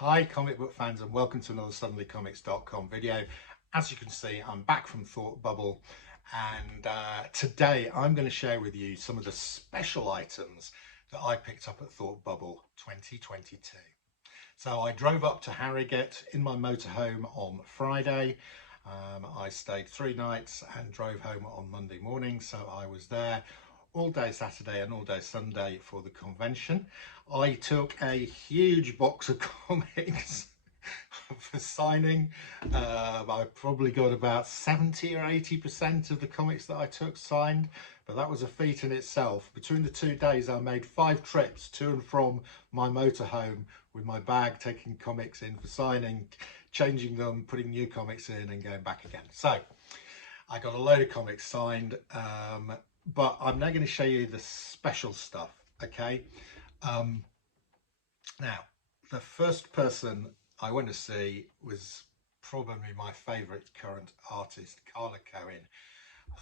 Hi comic book fans, and welcome to another suddenlycomics.com video. As you can see, I'm back from Thought Bubble, and today I'm going to share with you some of the special items that I picked up at Thought Bubble 2022. So I drove up to Harrogate in my motorhome on Friday. I stayed 3 nights and drove home on Monday morning, so I was there all day Saturday and all day Sunday for the convention. I took a huge box of comics for signing. I probably got about 70 or 80% of the comics that I took signed, but that was a feat in itself. Between the 2 days, I made 5 trips to and from my motorhome with my bag, taking comics in for signing, changing them, putting new comics in and going back again. So I got a load of comics signed, but I'm now going to show you the special stuff, okay? Now, the first person I went to see was probably my favourite current artist, Carla Cohen.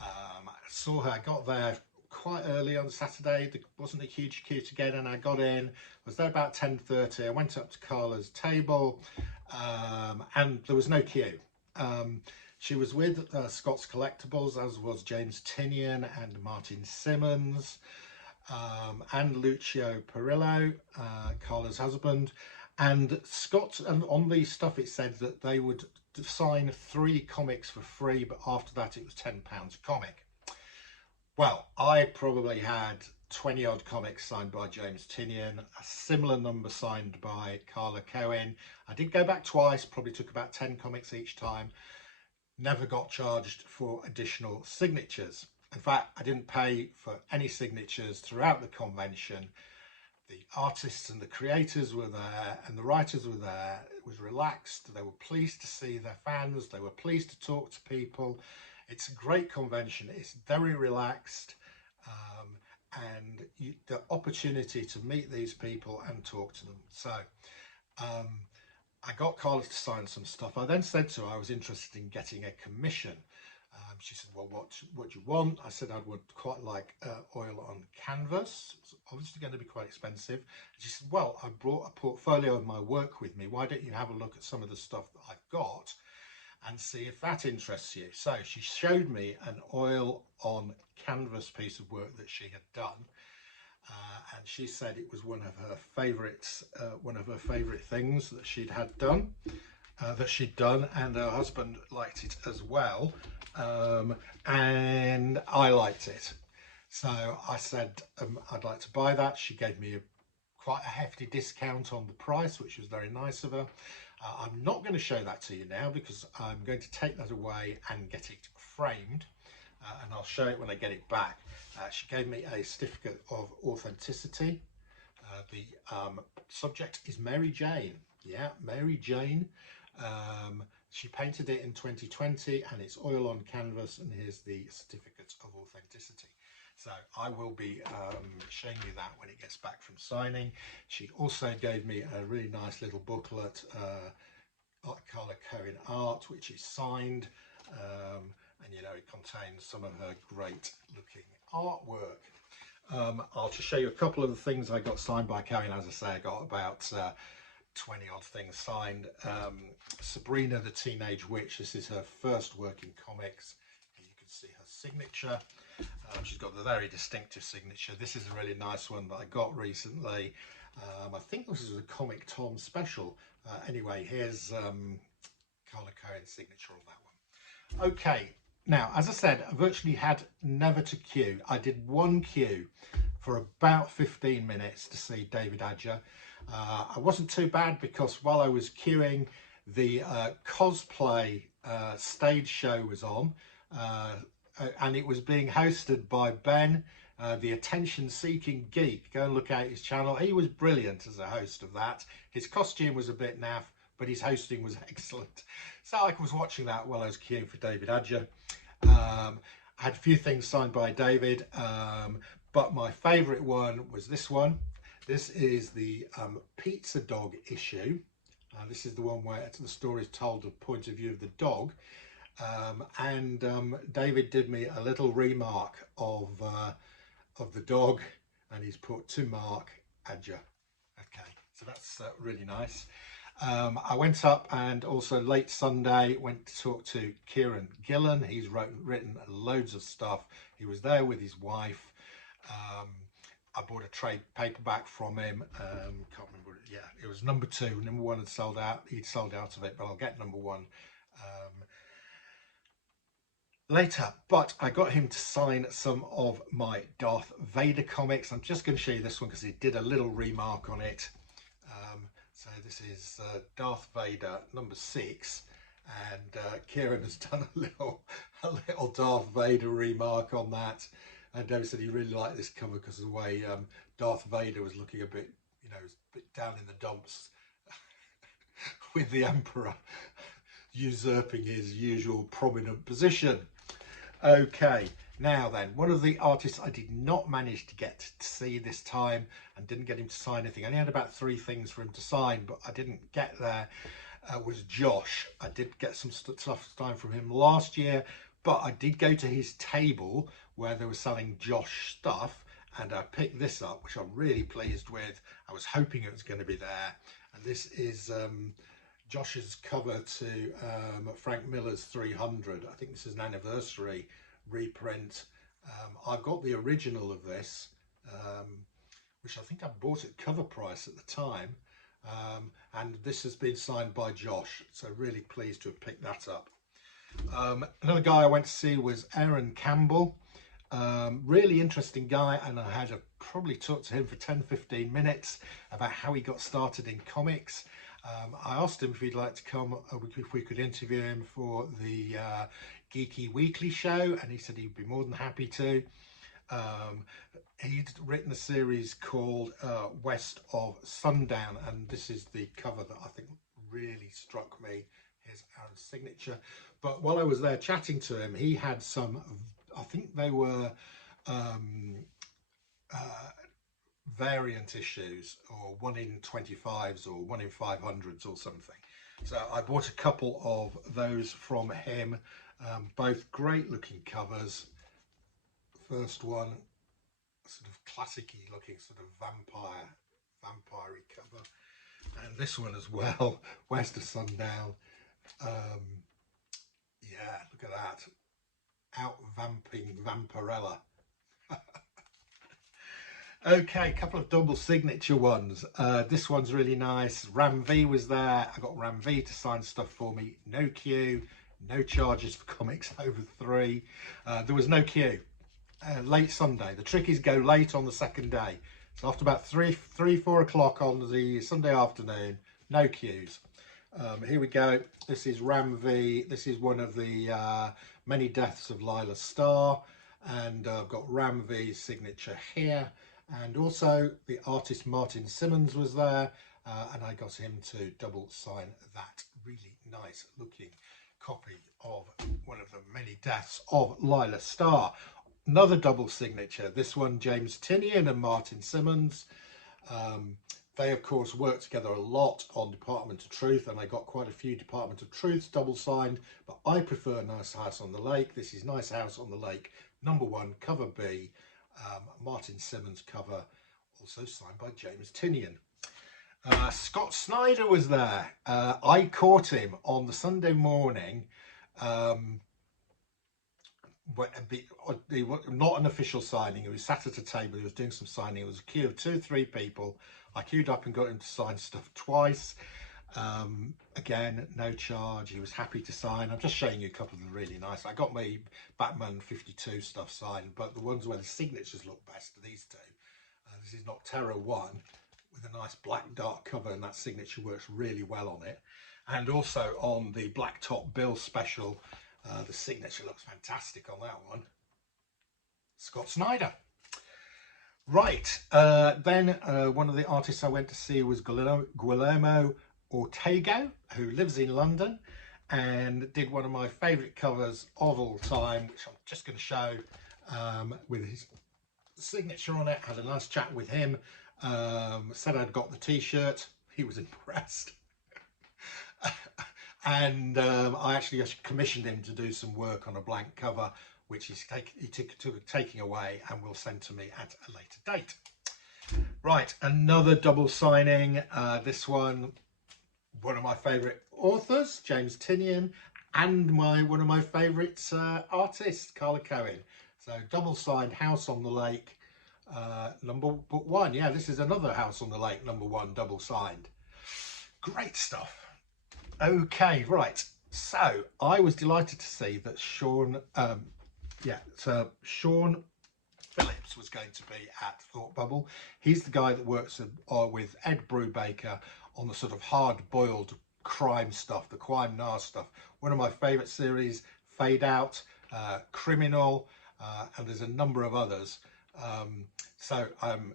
I saw her, I got there quite early on Saturday. There wasn't a huge queue to get in. I got in, I was there about 10:30. I went up to Carla's table, and there was no queue. She was with Scott's Collectibles, as was James Tinian and Martin Simmons, and Lucio Perillo, Carla's husband. And Scott, and on the stuff it said that they would sign 3 comics for free, but after that it was £10 a comic. Well, I probably had 20 odd comics signed by James Tinian, a similar number signed by Carla Cohen. I did go back twice, probably took about 10 comics each time. Never got charged for additional signatures. In fact, I didn't pay for any signatures throughout the convention. The artists and the creators were there and the writers were there. It was relaxed. They were pleased to see their fans. They were pleased to talk to people. It's a great convention. It's very relaxed, and the opportunity to meet these people and talk to them. So I got Carla to sign some stuff. I then said to her I was interested in getting a commission. She said, well, what do you want? I said I would quite like oil on canvas. It's obviously going to be quite expensive. And she said, well, I brought a portfolio of my work with me. Why don't you have a look at some of the stuff that I've got and see if that interests you? So she showed me an oil on canvas piece of work that she had done. And she said it was one of her favourites, things that she'd done, and her husband liked it as well, and I liked it. So I said I'd like to buy that. She gave me quite a hefty discount on the price, which was very nice of her. I'm not going to show that to you now because I'm going to take that away and get it framed. And I'll show it when I get it back. She gave me a certificate of authenticity. The subject is Mary Jane. Yeah, Mary Jane. She painted it in 2020 and it's oil on canvas, and here's the certificate of authenticity. So I will be showing you that when it gets back from signing. She also gave me a really nice little booklet, Carla Cohen art, which is signed. And you know, it contains some of her great looking artwork. I'll just show you a couple of the things I got signed by Cohen. As I say, I got about 20 odd things signed. Sabrina the Teenage Witch, this is her first work in comics. You can see her signature. She's got the very distinctive signature. This is a really nice one that I got recently. I think this is a Comic Tom special. Anyway, here's Carla Cohen's signature on that one. Okay, now as I said, I virtually had never to queue. I did one queue for about 15 minutes to see David Adger. I wasn't too bad because while I was queuing, the cosplay stage show was on, and it was being hosted by Ben, the attention-seeking geek. Go and look out his channel. He was brilliant as a host of that. His costume was a bit naff, but his hosting was excellent. So I was watching that while I was queuing for David Adger. I had a few things signed by David, but my favourite one was this one. This is the Pizza Dog issue. This is the one where the story is told the point of view of the dog. David did me a little remark of the dog, and he's put to Mark Adger. Okay, so that's really nice. I went up and also late Sunday went to talk to Kieran Gillen. He's written loads of stuff. He was there with his wife. Um, I bought a trade paperback from him. Can't remember. Yeah, it was number 2. Number 1 had sold out. He'd sold out of it, but I'll get number 1 later. But I got him to sign some of my Darth Vader comics. I'm just going to show you this one because he did a little remark on it. So this is Darth Vader number 6, and Kieran has done a little Darth Vader remark on that. And David said he really liked this cover because of the way Darth Vader was looking a bit, you know, a bit down in the dumps with the Emperor usurping his usual prominent position. Okay, now then, one of the artists I did not manage to get to see this time and didn't get him to sign anything. I only had about 3 things for him to sign, but I didn't get there, was Josh. I did get some stuff signed from him last year, but I did go to his table where they were selling Josh stuff, and I picked this up, which I'm really pleased with. I was hoping it was going to be there, and this is Josh's cover to Frank Miller's 300. I think this is an anniversary reprint. I've got the original of this, which I think I bought at cover price at the time, and this has been signed by Josh, so really pleased to have picked that up. Another guy I went to see was Aaron Campbell. Really interesting guy, and I had to probably talk to him for 10-15 minutes about how he got started in comics. I asked him if he'd like to come, if we could interview him for the Geeky Weekly show, and he said he'd be more than happy to. He'd written a series called West of Sundown, and this is the cover that I think really struck me. Here's Aaron's signature. But while I was there chatting to him, he had some, I think they were variant issues, or 1 in 25s or 1 in 500s or something. So I bought a couple of those from him, both great looking covers. First one, sort of classic-y looking, sort of vampire-y cover, and this one as well, West of Sundown. Yeah, look at that, out vamping Vampirella. Okay, a couple of double signature ones. This one's really nice. Ram V was there. I got Ram V to sign stuff for me. No queue, no charges for comics over 3. There was no queue. Late Sunday. The trickies go late on the second day. So after about 4 o'clock on the Sunday afternoon, no queues. Here we go. This is Ram V. This is one of the many deaths of Lila Starr. And I've got Ram V's signature here. And also the artist Martin Simmons was there, and I got him to double sign that really nice looking copy of one of the many deaths of Lila Starr. Another double signature, this one James Tynion and Martin Simmons. They of course work together a lot on Department of Truth, and I got quite a few Department of Truths double signed, but I prefer Nice House on the Lake. This is Nice House on the Lake number 1, cover B. Martin Simmons cover, also signed by James Tynion. Scott Snyder was there. I caught him on the Sunday morning. Not an official signing. He was sat at a table. He was doing some signing. It was a queue of 2 or 3 people. I queued up and got him to sign stuff twice. Again, no charge. He was happy to sign. I'm just showing you a couple of them really nice. I got my Batman 52 stuff signed, but the ones where the signatures look best are these 2. This is Nocterra 1 with a nice black dark cover, and that signature works really well on it. And also on the Black Top Bill special, the signature looks fantastic on that one. Scott Snyder. Right, then one of the artists I went to see was Guillermo Ortega, who lives in London and did one of my favourite covers of all time, which I'm just going to show with his signature on it. Had a nice chat with him, said I'd got the t-shirt. He was impressed. And I actually commissioned him to do some work on a blank cover, which he took taking away and will send to me at a later date. Right, another double signing. This one, one of my favourite authors, James Tinian, and one of my favourite artists, Carla Cohen. So double signed House on the Lake, book one. Yeah, this is another House on the Lake, #1, double signed. Great stuff. Okay, right. So I was delighted to see that Sean Phillips was going to be at Thought Bubble. He's the guy that works with Ed Brubaker on the sort of hard-boiled crime stuff, the crime noir stuff. One of my favourite series, Fade Out, Criminal, and there's a number of others. So I'm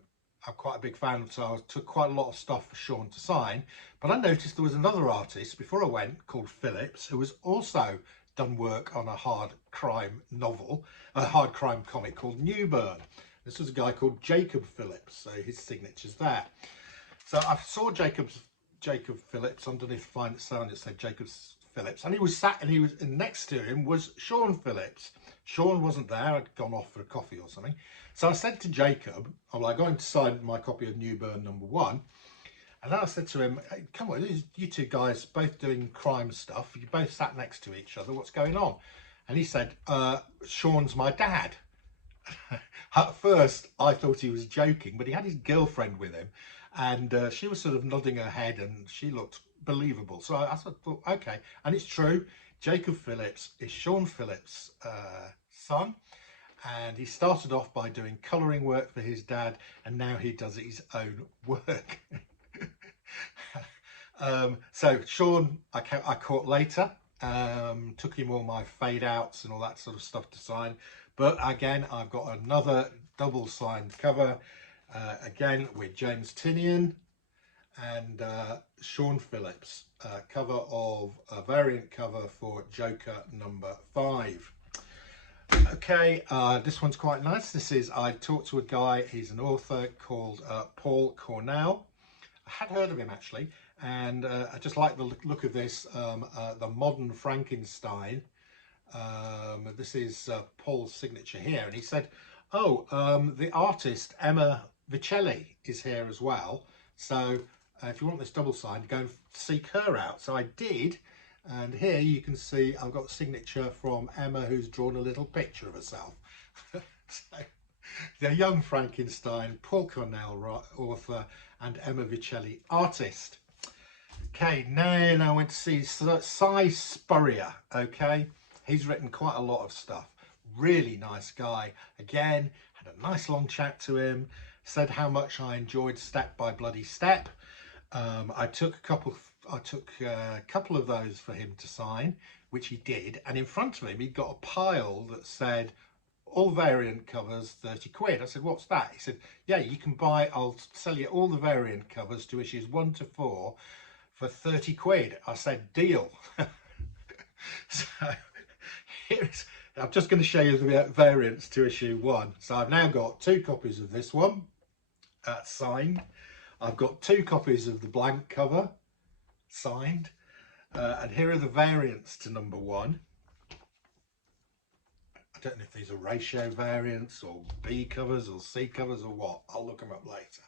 quite a big fan, so I took quite a lot of stuff for Sean to sign. But I noticed there was another artist before I went called Phillips, who was also done work on a hard crime novel, a hard crime comic called Newburn. This was a guy called Jacob Phillips, so his signature's there. So I saw Jacob Phillips underneath Find It Sound. It said Jacob Phillips, and he was sat, and next to him was Sean Phillips. Sean wasn't there; I'd gone off for a coffee or something. So I said to Jacob, "I'm like going to sign my copy of Newburn #1." And then I said to him, hey, come on, you two guys both doing crime stuff. You both sat next to each other. What's going on? And he said, Sean's my dad. At first, I thought he was joking, but he had his girlfriend with him. And she was sort of nodding her head and she looked believable. So I thought, okay. And it's true. Jacob Phillips is Sean Phillips' son. And he started off by doing colouring work for his dad. And now he does his own work. So Sean, I caught later, took him all my fade outs and all that sort of stuff to sign. But again, I've got another double signed cover, again with James Tinian and Sean Phillips, cover of a variant cover for Joker #5. Okay, this one's quite nice. I talked to a guy, he's an author called Paul Cornell. I had heard of him actually, and I just like the look of this, the modern Frankenstein. This is Paul's signature here, and he said, oh, the artist Emma Vicelli is here as well, so if you want this double signed, go and seek her out. So I did, and here you can see I've got a signature from Emma, who's drawn a little picture of herself. So, the young Frankenstein, Paul Cornell, author, and Emma Vicelli, artist. Okay, then I went to see Cy Spurrier. Okay, he's written quite a lot of stuff. Really nice guy. Again, had a nice long chat to him. Said how much I enjoyed Step by Bloody Step. I took a couple of those for him to sign, which he did. And in front of him, he'd got a pile that said, all variant covers, 30 quid. I said, what's that? He said, yeah, you can buy, I'll sell you all the variant covers to issues 1 to 4 for 30 quid. I said, deal. So I'm just going to show you the variants to issue 1. So I've now got 2 copies of this one signed. I've got 2 copies of the blank cover signed. And here are the variants to #1. I don't know if these are ratio variants or B covers or C covers or what. I'll look them up later.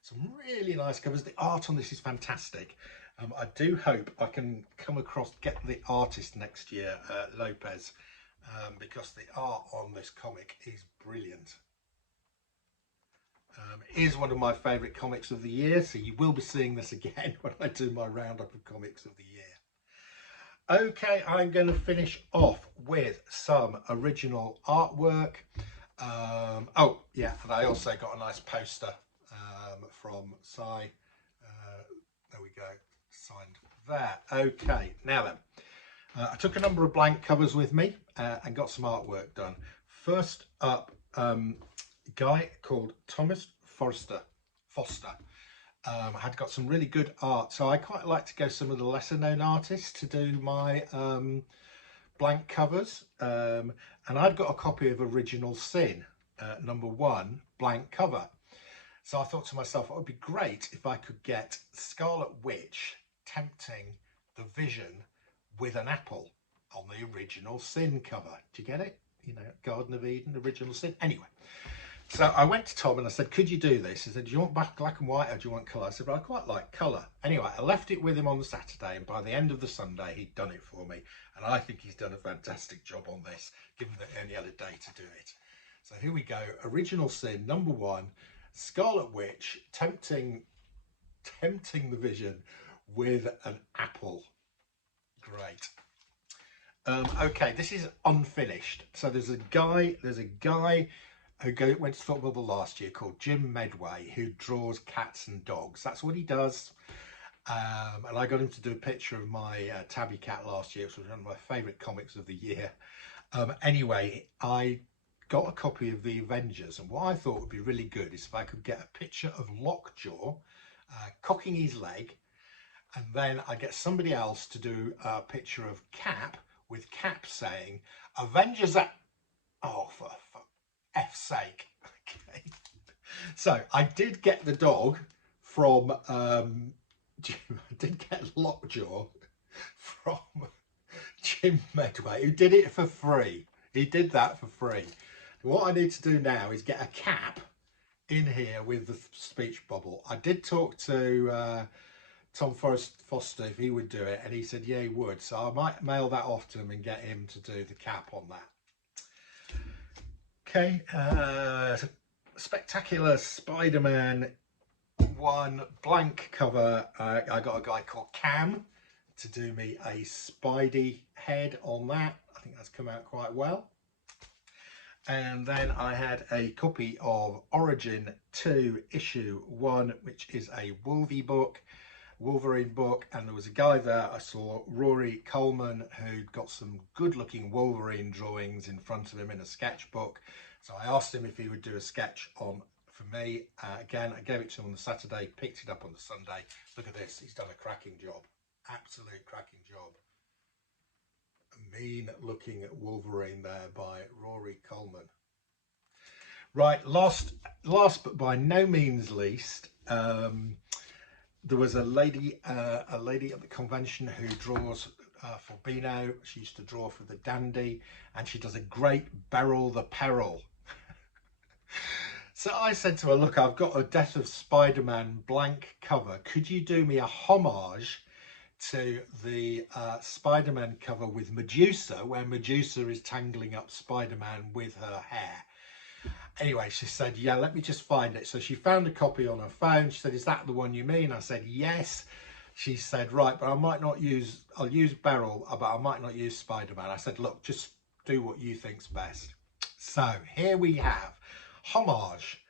Some really nice covers. The art on this is fantastic. I do hope I can come across, get the artist next year, Lopez, because the art on this comic is brilliant. It is one of my favourite comics of the year, so you will be seeing this again when I do my roundup of comics of the year. Okay, I'm going to finish off with some original artwork. Oh yeah, and I also got a nice poster from Cy. There we go, signed there. Okay, now then, I took a number of blank covers with me and got some artwork done. First up, a guy called Thomas Foster. I had got some really good art, so I quite like to go some of the lesser known artists to do my blank covers, and I'd got a copy of Original Sin #1 blank cover, so I thought to myself it would be great if I could get Scarlet Witch tempting the Vision with an apple on the Original Sin cover. Do you get it? You know, Garden of Eden, Original Sin. Anyway, So I went to Tom and I said, could you do this? He said, do you want black and white or do you want colour? I said, well, I quite like colour. Anyway, I left it with him on the Saturday, and by the end of the Sunday, he'd done it for me. And I think he's done a fantastic job on this, given that he only had a day to do it. So here we go. Original Sin, number 1, Scarlet Witch, tempting the vision with an apple. Great. Okay, this is unfinished. So there's a guy who went to Thought Bubble last year called Jim Medway, who draws cats and dogs. That's what he does. And I got him to do a picture of my tabby cat last year, which was one of my favourite comics of the year. Anyway, I got a copy of The Avengers, and what I thought would be really good is if I could get a picture of Lockjaw cocking his leg, and then I get somebody else to do a picture of Cap, with Cap saying, Avengers at... Oh, for F's sake. Okay. So I did get the dog from... I did get Lockjaw from Jim Medway, who did it for free. He did that for free. What I need to do now is get a cap in here with the speech bubble. I did talk to Tom Foster if he would do it, and he said yeah he would, so I might mail that off to him and get him to do the cap on that. Okay, Spectacular Spider-Man 1 blank cover. I got a guy called Cam to do me a Spidey head on that. I think that's come out quite well. And then I had a copy of Origin 2 issue 1, which is a Wolverine book, and there was a guy there, I saw Rory Coleman, who'd got some good looking Wolverine drawings in front of him in a sketchbook. So I asked him if he would do a sketch on for me. Again, I gave it to him on the Saturday, picked it up on the Sunday. Look at this, he's done a cracking job, absolute cracking job. A mean looking Wolverine there by Rory Coleman. Right, last but by no means least, there was a lady at the convention who draws for Beano. She used to draw for the Dandy, and she does a great Beryl the Peril. So I said to her, look, I've got a Death of Spider-Man blank cover. Could you do me a homage to the Spider-Man cover with Medusa, where Medusa is tangling up Spider-Man with her hair? Anyway, she said, yeah, let me just find it. So she found a copy on her phone. She said, is that the one you mean? I said, yes. She said, right, but I'll use Beryl, but I might not use Spider-Man. I said, look, just do what you think's best. So here we have homage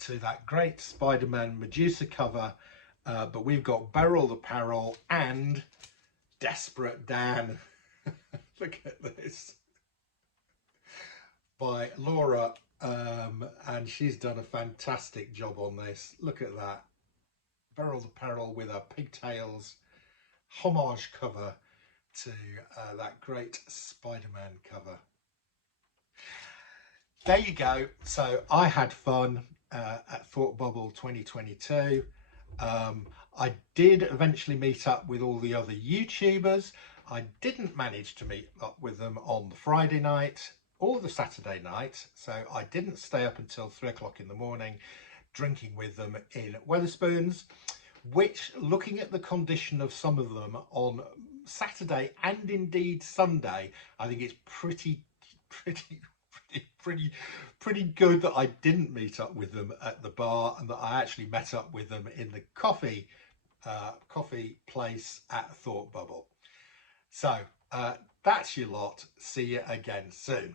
to that great Spider-Man Medusa cover, but we've got Beryl the Peril and Desperate Dan. Look at this. By Laura, and she's done a fantastic job on this. Look at that. Beryl the Peril with her pigtails, homage cover to that great Spider-Man cover. There you go. So I had fun at Thought Bubble 2022. I did eventually meet up with all the other YouTubers. I didn't manage to meet up with them on the Friday night or the Saturday night, so I didn't stay up until 3 o'clock in the morning drinking with them in Wetherspoons, which, looking at the condition of some of them on Saturday and indeed Sunday, I think it's pretty good that I didn't meet up with them at the bar, and that I actually met up with them in the coffee place at Thought Bubble. So that's your lot. See you again soon.